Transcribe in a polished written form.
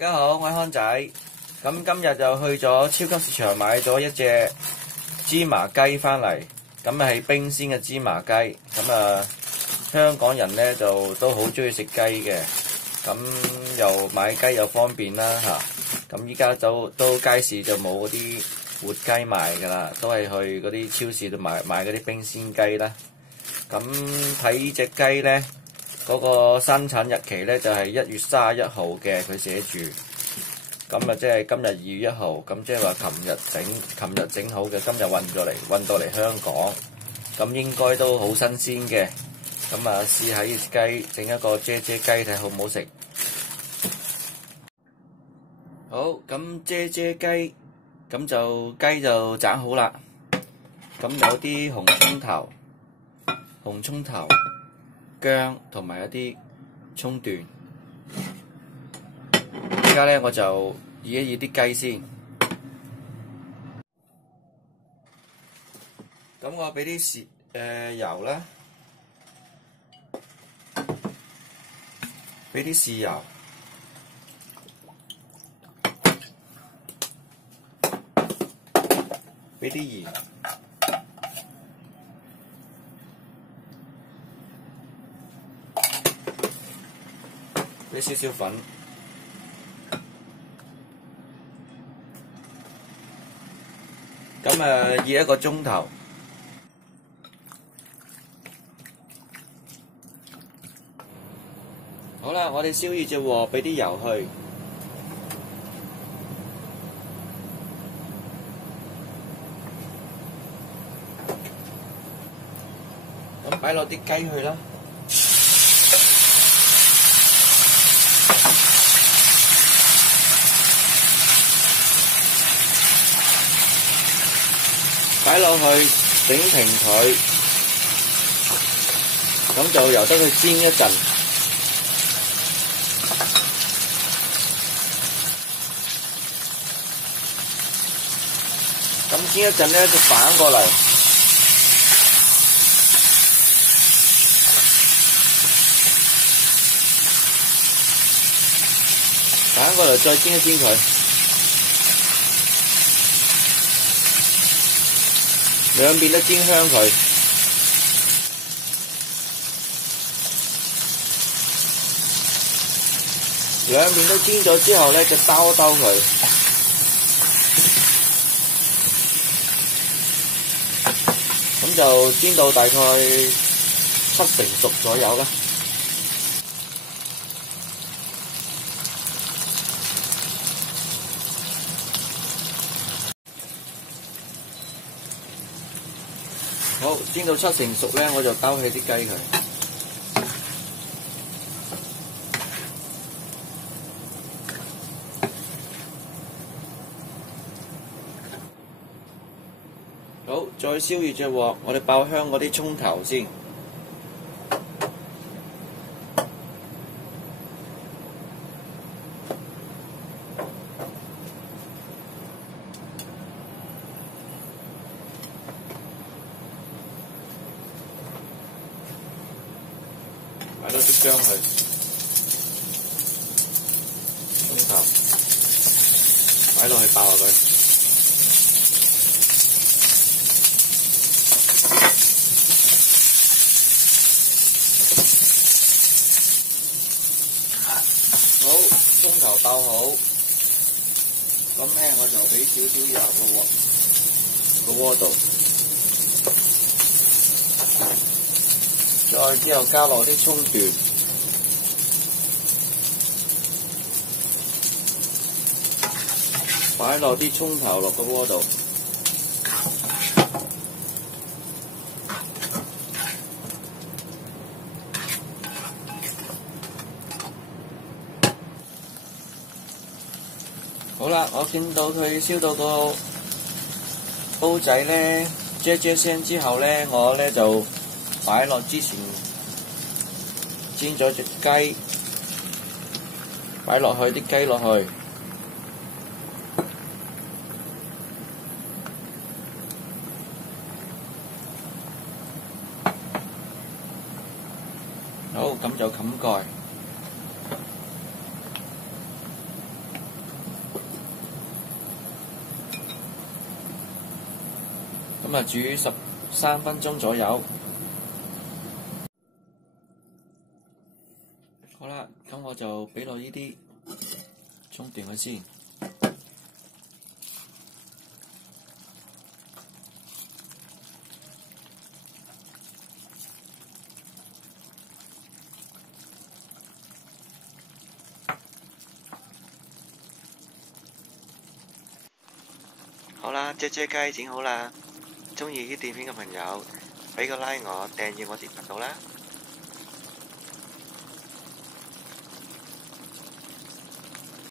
家好，我係康仔。咁今日就去咗超級市場買咗一隻芝麻雞翻嚟，咁係冰鮮嘅芝麻雞。咁香港人咧就都好中意食雞嘅，咁又買雞又方便啦嚇。咁依家都街市就冇嗰啲活雞賣㗎啦，都係去嗰啲超市度買嗰啲冰鮮雞啦。咁睇呢隻雞咧，嗰個生產日期咧就係1月31號嘅，佢寫住。咁即係今日2月1號，咁即係話琴日整好嘅，今日運到嚟香港，咁應該都好新鮮嘅。咁試下呢隻雞，整一個啫啫雞睇好唔好食。好，咁啫啫雞，咁就雞就斬好啦。咁有啲紅葱頭、薑同埋一啲葱段。而家咧我就醃一醃啲雞先。咁我俾啲油啦，俾啲豉油，俾啲鹽，俾少少粉。咁醃1個鐘頭。好啦，我哋燒熱隻鑊，俾啲油去。咁擺落啲雞去啦。擺落去整平佢，咁就由得佢煎一陣。咁煎一陣咧，就反過嚟，再煎一煎佢。兩邊都煎香佢，兩邊都煎咗之後咧，就兜佢，咁就煎到大概7成熟左右啦。好，煎到7成熟咧，我就兜起啲雞佢。好，再燒熱隻鑊，我哋爆香嗰啲葱頭先。擺多啲薑去，葱頭擺落去爆下佢。好，葱頭爆好，咁咧我就俾少少油個鍋度。再之後加落啲葱段，擺落啲葱頭落個鍋度，好啦，我見到佢燒到個煲仔咧啫啫聲之後咧，我咧就擺落之前煎咗隻雞，擺落去啲雞落去，好，咁就冚蓋。咁啊煮13分鐘左右。好啦，咁我就俾落呢啲中斷佢先。好啦，啫雞整好啦，鍾意啲片嘅朋友俾個 like我，訂閱我條頻道啦。